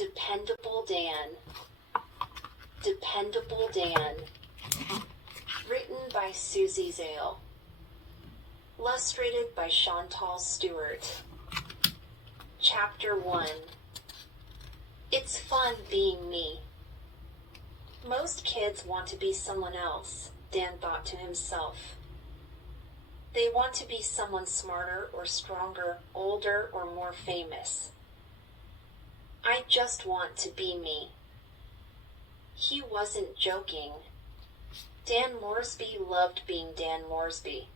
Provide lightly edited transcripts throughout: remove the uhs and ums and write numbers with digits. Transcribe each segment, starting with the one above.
Dependable Dan. Dependable Dan. Written by Susie Zale. Illustrated by Chantal Stewart. Chapter 1. It's fun being me. Most kids want to be someone else, Dan thought to himself. They want to be someone smarter or stronger, older or more famous. I just want to be me. He wasn't joking. Dan Moresby loved being Dan Moresby.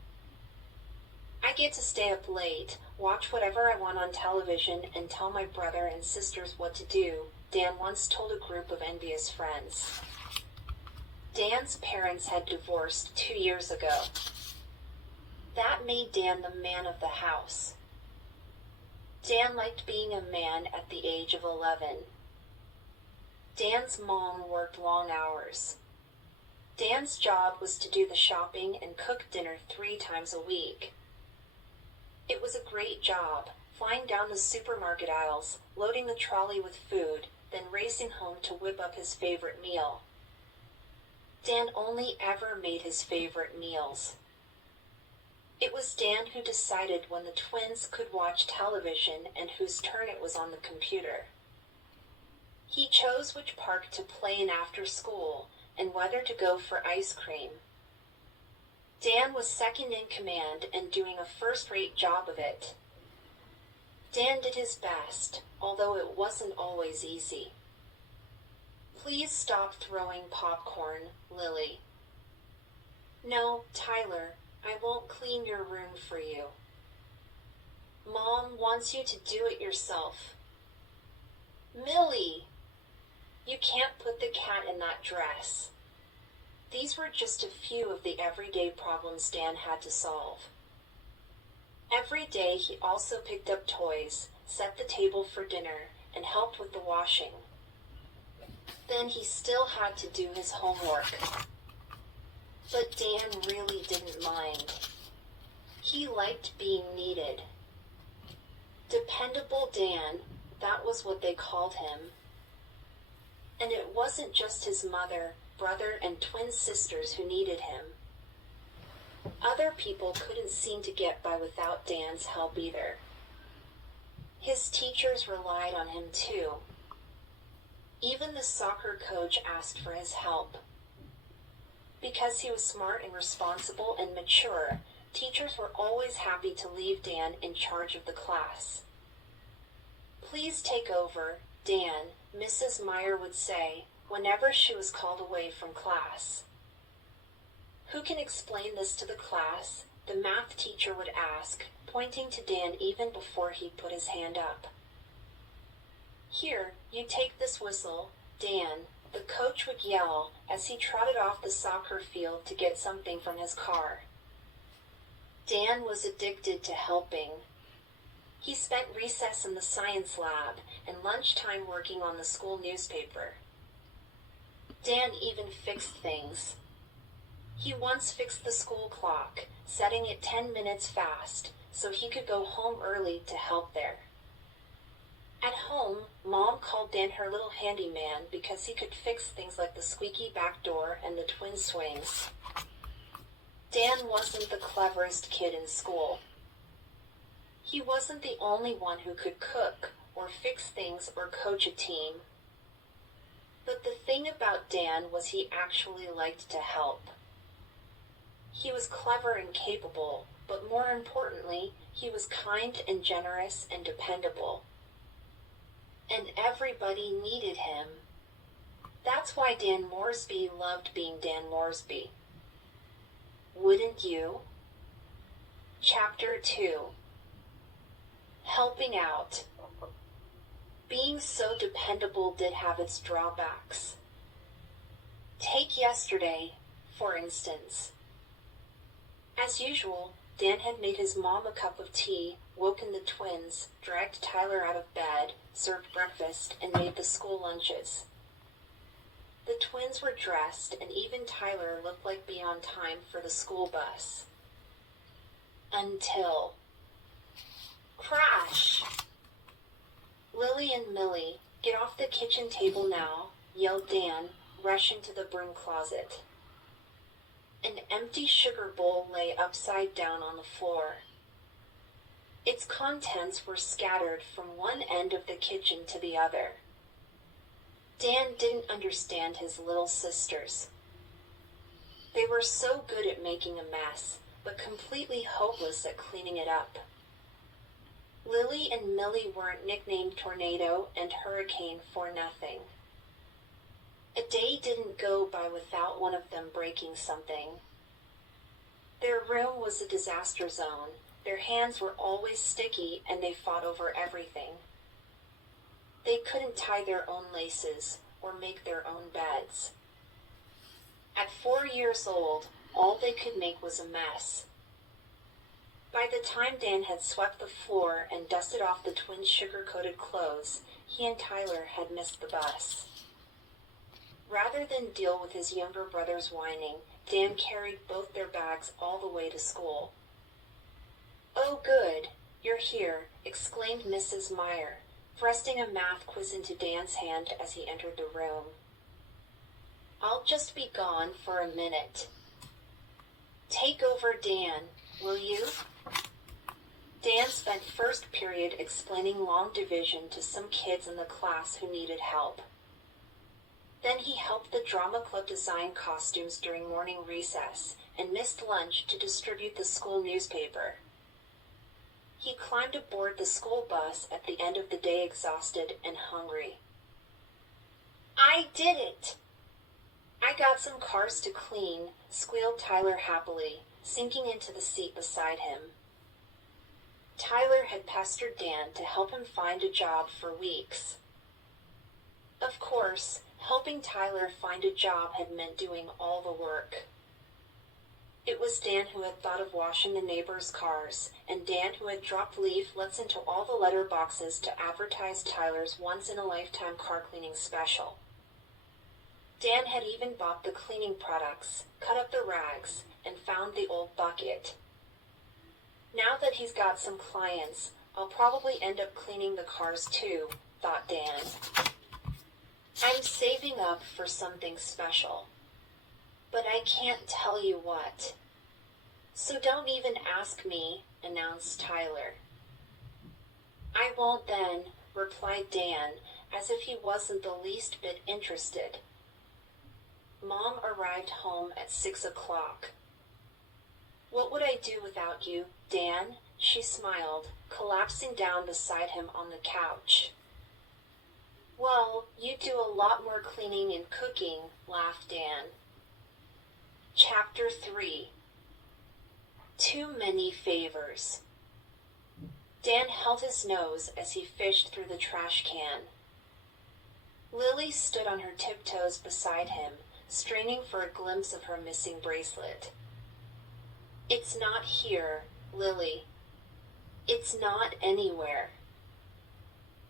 I get to stay up late, watch whatever I want on television, and tell my brother and sisters what to do, Dan once told a group of envious friends. Dan's parents had divorced 2 years ago. That made Dan the man of the house. Dan liked being a man at the age of 11. Dan's mom worked long hours. Dan's job was to do the shopping and cook dinner 3 times a week. It was a great job, flying down the supermarket aisles, loading the trolley with food, then racing home to whip up his favorite meal. Dan only ever made his favorite meals. It was Dan who decided when the twins could watch television and whose turn it was on the computer. He chose which park to play in after school and whether to go for ice cream. Dan was second in command and doing a first-rate job of it. Dan did his best, although it wasn't always easy. Please stop throwing popcorn, Lily. No, Tyler, I won't clean your room for you. Mom wants you to do it yourself. Millie! You can't put the cat in that dress. These were just a few of the everyday problems Dan had to solve. Every day he also picked up toys, set the table for dinner, and helped with the washing. Then he still had to do his homework. But Dan really didn't mind. He liked being needed. Dependable Dan, that was what they called him. And it wasn't just his mother, brother, and twin sisters who needed him. Other people couldn't seem to get by without Dan's help either. His teachers relied on him too. Even the soccer coach asked for his help. Because he was smart and responsible and mature, teachers were always happy to leave Dan in charge of the class. Please take over, Dan, Mrs. Meyer would say, whenever she was called away from class. Who can explain this to the class? The math teacher would ask, pointing to Dan even before he put his hand up. Here, you take this whistle, Dan, the coach would yell as he trotted off the soccer field to get something from his car. Dan was addicted to helping. He spent recess in the science lab and lunchtime working on the school newspaper. Dan even fixed things. He once fixed the school clock, setting it 10 minutes fast, so he could go home early to help there. At home, Mom called Dan her little handyman because he could fix things like the squeaky back door and the twin swings. Dan wasn't the cleverest kid in school. He wasn't the only one who could cook or fix things or coach a team. But the thing about Dan was he actually liked to help. He was clever and capable, but more importantly, he was kind and generous and dependable. And everybody needed him. That's why Dan Moresby loved being Dan Moresby. Wouldn't you? Chapter 2. Helping out. Being so dependable did have its drawbacks. Take yesterday, for instance. As usual, Dan had made his mom a cup of tea, woken the twins, dragged Tyler out of bed, served breakfast, and made the school lunches. The twins were dressed, and even Tyler looked like be on time for the school bus. Until... Crash! Lily and Millie, Get off the kitchen table now, yelled Dan, rushing to the broom closet. An empty sugar bowl lay upside down on the floor. Its contents were scattered from one end of the kitchen to the other. Dan didn't understand his little sisters. They were so good at making a mess, but completely hopeless at cleaning it up. Lily and Millie weren't nicknamed Tornado and Hurricane for nothing. A day didn't go by without one of them breaking something. Their room was a disaster zone. Their hands were always sticky and they fought over everything. They couldn't tie their own laces or make their own beds. At 4 years old, all they could make was a mess. By the time Dan had swept the floor and dusted off the twins' sugar-coated clothes, he and Tyler had missed the bus. Rather than deal with his younger brother's whining, Dan carried both their bags all the way to school. "Oh, good, you're here," exclaimed Mrs. Meyer, thrusting a math quiz into Dan's hand as he entered the room. "I'll just be gone for a minute. Take over, Dan, will you?" Dan spent first period explaining long division to some kids in the class who needed help. Then he helped the drama club design costumes during morning recess and missed lunch to distribute the school newspaper. He climbed aboard the school bus at the end of the day exhausted and hungry. "I did it! I got some cars to clean," squealed Tyler happily, sinking into the seat beside him. Tyler had pestered Dan to help him find a job for weeks. Of course, helping Tyler find a job had meant doing all the work. It was Dan who had thought of washing the neighbors' cars, and Dan who had dropped leaflets into all the letter boxes to advertise Tyler's once-in-a-lifetime car cleaning special. Dan had even bought the cleaning products, cut up the rags, and found the old bucket. Now that he's got some clients, I'll probably end up cleaning the cars too, thought Dan. I'm saving up for something special. But I can't tell you what. So don't even ask me, announced Tyler. I won't then, replied Dan, as if he wasn't the least bit interested. Mom arrived home at 6 o'clock. What would I do without you, Dan? She smiled, collapsing down beside him on the couch. Well, you do a lot more cleaning and cooking, laughed Dan. Chapter 3. Too Many Favors. Dan held his nose as he fished through the trash can. Lily stood on her tiptoes beside him, straining for a glimpse of her missing bracelet. It's not here, Lily. It's not anywhere.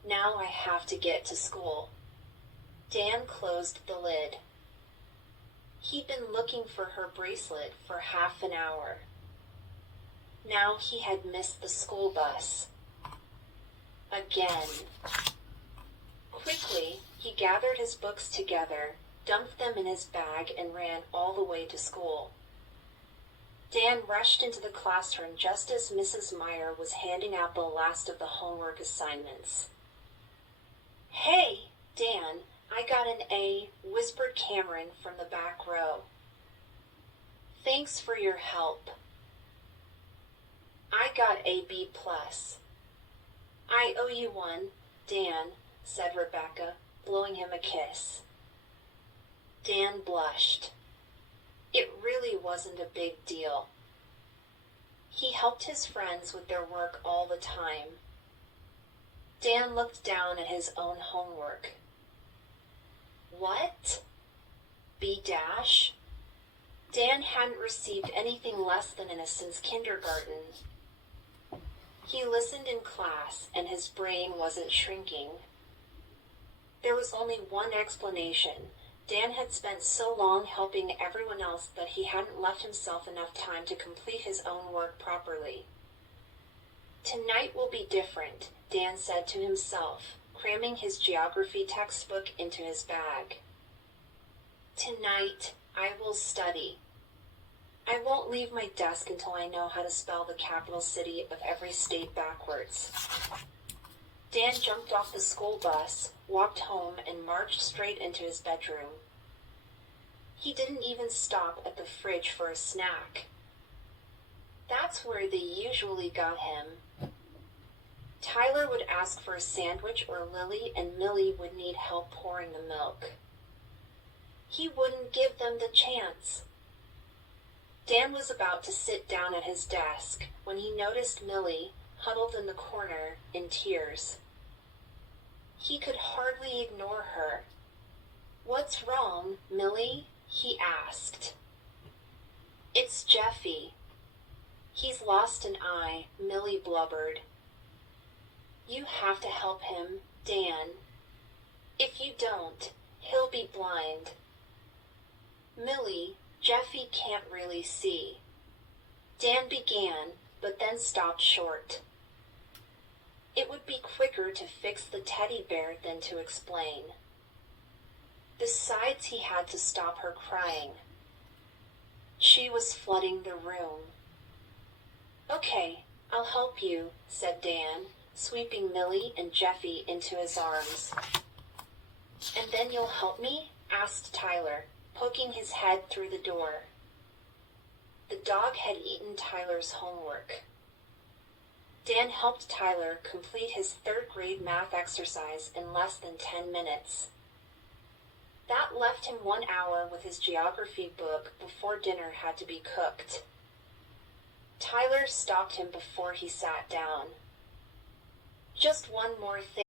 Now I have to get to school. Dan closed the lid. He'd been looking for her bracelet for half an hour. Now he had missed the school bus. Again. Quickly, he gathered his books together, dumped them in his bag, and ran all the way to school. Dan rushed into the classroom just as Mrs. Meyer was handing out the last of the homework assignments. Hey, Dan, I got an A, whispered Cameron from the back row. Thanks for your help. I got a B+. I owe you one, Dan, said Rebecca, blowing him a kiss. Dan blushed. It really wasn't a big deal. He helped his friends with their work all the time. Dan looked down at his own homework. What? B-? Dan hadn't received anything less than an A since kindergarten. He listened in class, and his brain wasn't shrinking. There was only one explanation. Dan had spent so long helping everyone else that he hadn't left himself enough time to complete his own work properly. Tonight will be different, Dan said to himself, cramming his geography textbook into his bag. Tonight, I will study. I won't leave my desk until I know how to spell the capital city of every state backwards. Dan jumped off the school bus, walked home, and marched straight into his bedroom. He didn't even stop at the fridge for a snack. That's where they usually got him. Tyler would ask for a sandwich or Lily, and Millie would need help pouring the milk. He wouldn't give them the chance. Dan was about to sit down at his desk when he noticed Millie huddled in the corner in tears. He could hardly ignore her. "What's wrong, Millie?" he asked. "It's Jeffy. He's lost an eye," Millie blubbered. "You have to help him, Dan. If you don't, he'll be blind." "Millie, Jeffy can't really see." Dan began, but then stopped short. It would be quicker to fix the teddy bear than to explain. Besides, he had to stop her crying. She was flooding the room. "Okay, I'll help you," said Dan, sweeping Millie and Jeffy into his arms. "And then you'll help me?" asked Tyler, poking his head through the door. The dog had eaten Tyler's homework. Dan helped Tyler complete his third-grade math exercise in less than 10 minutes. That left him 1 hour with his geography book before dinner had to be cooked. Tyler stopped him before he sat down. "Just one more thing.